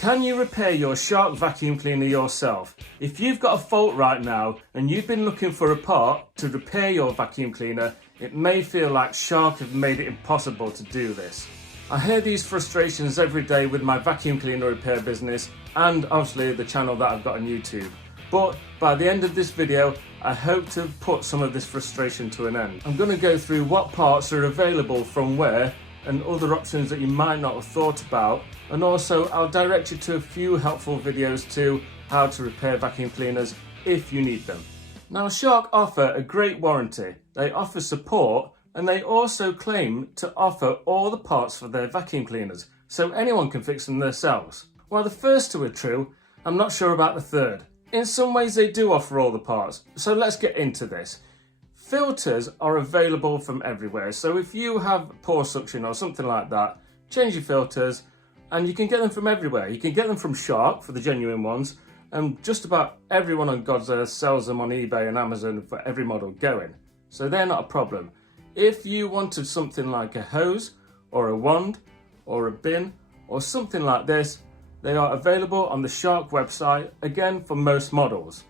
Can you repair your Shark vacuum cleaner yourself? If you've got a fault right now and you've been looking for a part to repair your vacuum cleaner, it may feel like Shark have made it impossible to do this. I hear these frustrations every day with my vacuum cleaner repair business and obviously the channel that I've got on YouTube. But by the end of this video, I hope to put some of this frustration to an end. I'm going to go through what parts are available from where and other options that you might not have thought about, and also I'll direct you to a few helpful videos to how to repair vacuum cleaners if you need them. Now Shark offer a great warranty, they offer support, and they also claim to offer all the parts for their vacuum cleaners, so anyone can fix them themselves. While the first two are true, I'm not sure about the third. In some ways they do offer all the parts, so let's get into this. Filters are available from everywhere, so if you have poor suction or something like that, change your filters and you can get them from everywhere. You can get them from Shark for the genuine ones, and just about everyone on God's earth sells them on eBay and Amazon for every model going, so they're not a problem. If you wanted something like a hose or a wand or a bin or something like this, they are available on the Shark website, again for most models.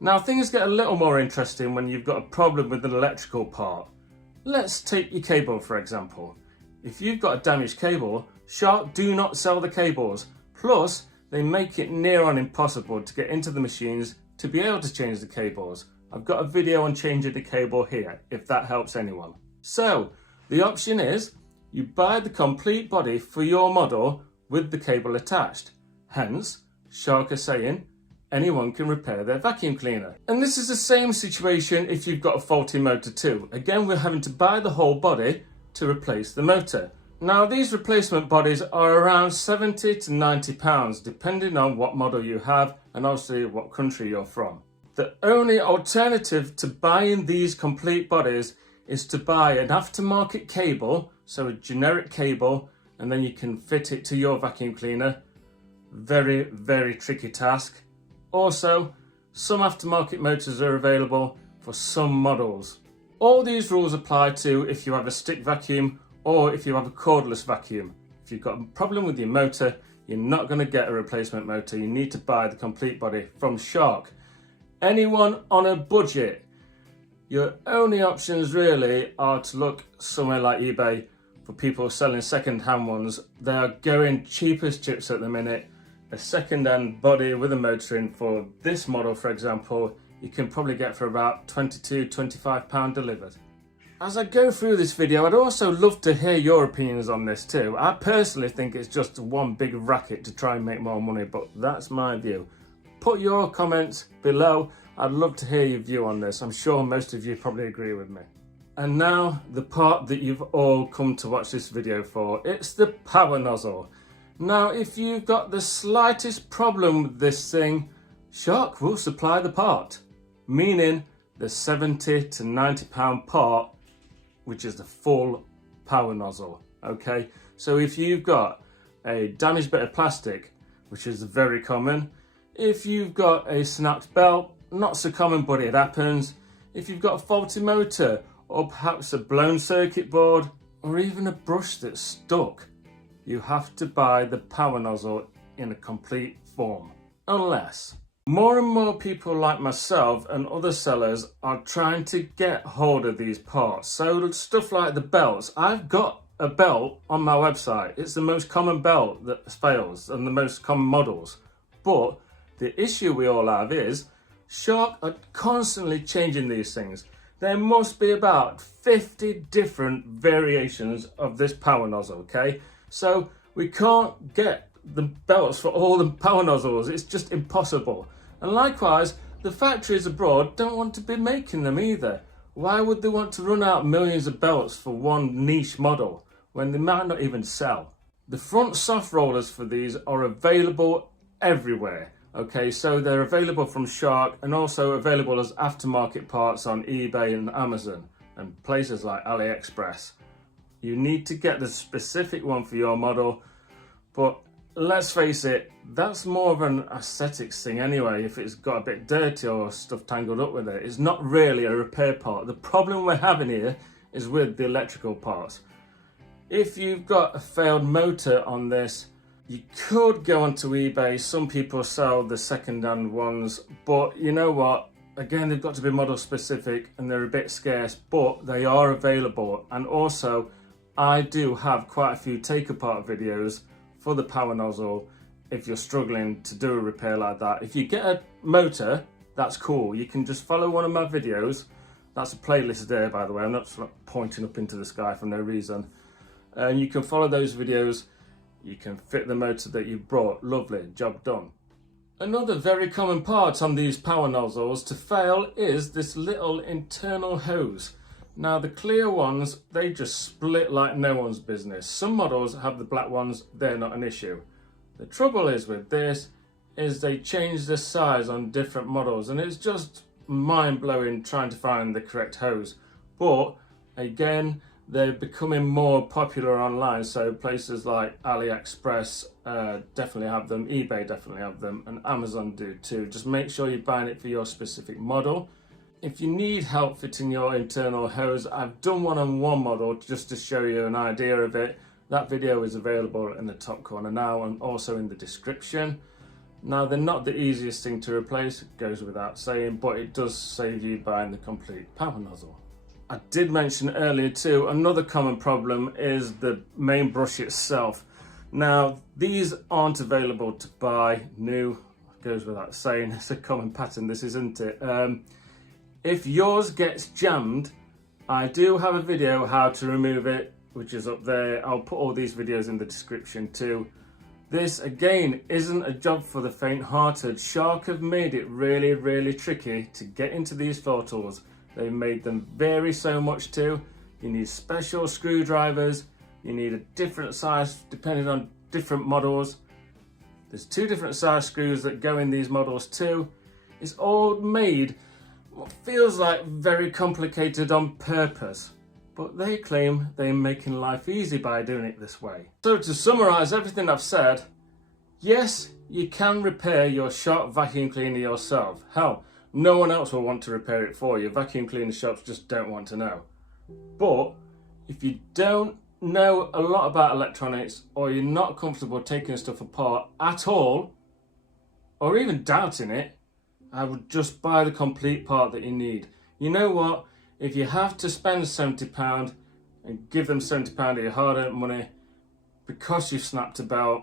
Now things get a little more interesting when you've got a problem with an electrical part. Let's take your cable for example. If you've got a damaged cable, Shark do not sell the cables. Plus, they make it near on impossible to get into the machines to be able to change the cables. I've got a video on changing the cable here, if that helps anyone. So, the option is, you buy the complete body for your model with the cable attached. Hence, Shark are saying, anyone can repair their vacuum cleaner. And this is the same situation if you've got a faulty motor too. Again, we're having to buy the whole body to replace the motor. Now these replacement bodies are around 70 to 90 pounds depending on what model you have and obviously what country you're from. The only alternative to buying these complete bodies is to buy an aftermarket cable, so a generic cable, and then you can fit it to your vacuum cleaner. Very, very tricky task. Also, some aftermarket motors are available for some models. All these rules apply to if you have a stick vacuum or if you have a cordless vacuum. If you've got a problem with your motor, you're not going to get a replacement motor. You need to buy the complete body from Shark. Anyone on a budget, your only options really are to look somewhere like eBay for people selling second-hand ones. They are going cheap as chips at the minute. A second-hand body with a motor in for this model, for example, you can probably get for about £22–25 delivered. As I go through this video, I'd also love to hear your opinions on this too. I personally think it's just one big racket to try and make more money, but that's my view. Put your comments below. I'd love to hear your view on this. I'm sure most of you probably agree with me. And now, the part that you've all come to watch this video for. It's the power nozzle. Now, if you've got the slightest problem with this thing, Shark will supply the part, meaning the 70 to 90 pound part, which is the full power nozzle, okay? So if you've got a damaged bit of plastic, which is very common, if you've got a snapped belt, not so common, but it happens, if you've got a faulty motor, or perhaps a blown circuit board, or even a brush that's stuck, you have to buy the power nozzle in a complete form. Unless more and more people like myself and other sellers are trying to get hold of these parts. So stuff like the belts, I've got a belt on my website. It's the most common belt that fails and the most common models. But the issue we all have is Shark are constantly changing these things. There must be about 50 different variations of this power nozzle, okay? So we can't get the belts for all the power nozzles. It's just impossible. And likewise, the factories abroad don't want to be making them either. Why would they want to run out millions of belts for one niche model when they might not even sell? The front soft rollers for these are available everywhere. Okay, so they're available from Shark and also available as aftermarket parts on eBay and Amazon and places like AliExpress. You need to get the specific one for your model, but let's face it, that's more of an aesthetics thing anyway. If it's got a bit dirty or stuff tangled up with it, it's not really a repair part. The problem we're having here is with the electrical parts. If you've got a failed motor on this, You could go onto eBay. Some people sell the second-hand ones, but you know what? Again, they've got to be model specific and they're a bit scarce, but they are available. And also, I do have quite a few take-apart videos for the power nozzle if you're struggling to do a repair like that. If you get a motor, that's cool. You can just follow one of my videos. That's a playlist there, by the way. I'm not just pointing up into the sky for no reason. And you can follow those videos. You can fit the motor that you brought. Lovely, job done. Another very common part on these power nozzles to fail is this little internal hose. Now the clear ones, they just split like no one's business. Some models have the black ones, they're not an issue. The trouble is with this, is they change the size on different models and it's just mind-blowing trying to find the correct hose. But again, they're becoming more popular online, so places like AliExpress definitely have them, eBay definitely have them, and Amazon do too. Just make sure you're buying it for your specific model. If you need help fitting your internal hose, I've done one on one model just to show you an idea of it. That video is available in the top corner now and also in the description. Now they're not the easiest thing to replace, it goes without saying, but it does save you buying the complete power nozzle. I did mention earlier too, another common problem is the main brush itself. Now, these aren't available to buy new, goes without saying, it's a common pattern this, isn't it? If yours gets jammed, I do have a video how to remove it, which is up there. I'll put all these videos in the description too. This, again, isn't a job for the faint-hearted. Shark have made it really, really tricky to get into these floor tools. They've made them vary so much too. You need special screwdrivers. You need a different size depending on different models. There's 2 different size screws that go in these models too. It's all made what feels like very complicated on purpose. But they claim they're making life easy by doing it this way. So to summarise everything I've said, yes, you can repair your Shark vacuum cleaner yourself. Hell, no one else will want to repair it for you. Vacuum cleaner shops just don't want to know. But if you don't know a lot about electronics or you're not comfortable taking stuff apart at all, or even doubting it, I would just buy the complete part that you need. You know what? If you have to spend £70 and give them £70 of your hard-earned money because you've snapped a belt,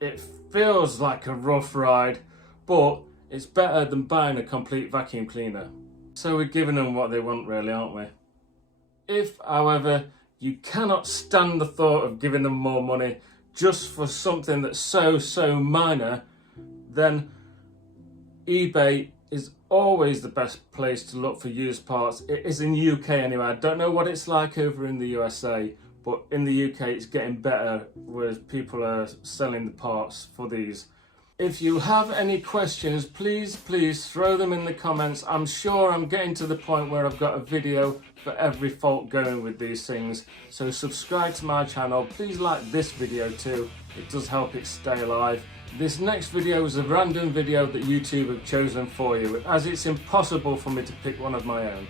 it feels like a rough ride, but it's better than buying a complete vacuum cleaner. So we're giving them what they want really, aren't we? If, however, you cannot stand the thought of giving them more money just for something that's so minor, then eBay is always the best place to look for used parts. It is in the UK anyway. I don't know what it's like over in the USA, but in the UK it's getting better where people are selling the parts for these. If you have any questions, please throw them in the comments. I'm sure I'm getting to the point where I've got a video for every fault going with these things. So subscribe to my channel. Please like this video too. It does help it stay alive. This next video is a random video that YouTube have chosen for you, as it's impossible for me to pick one of my own.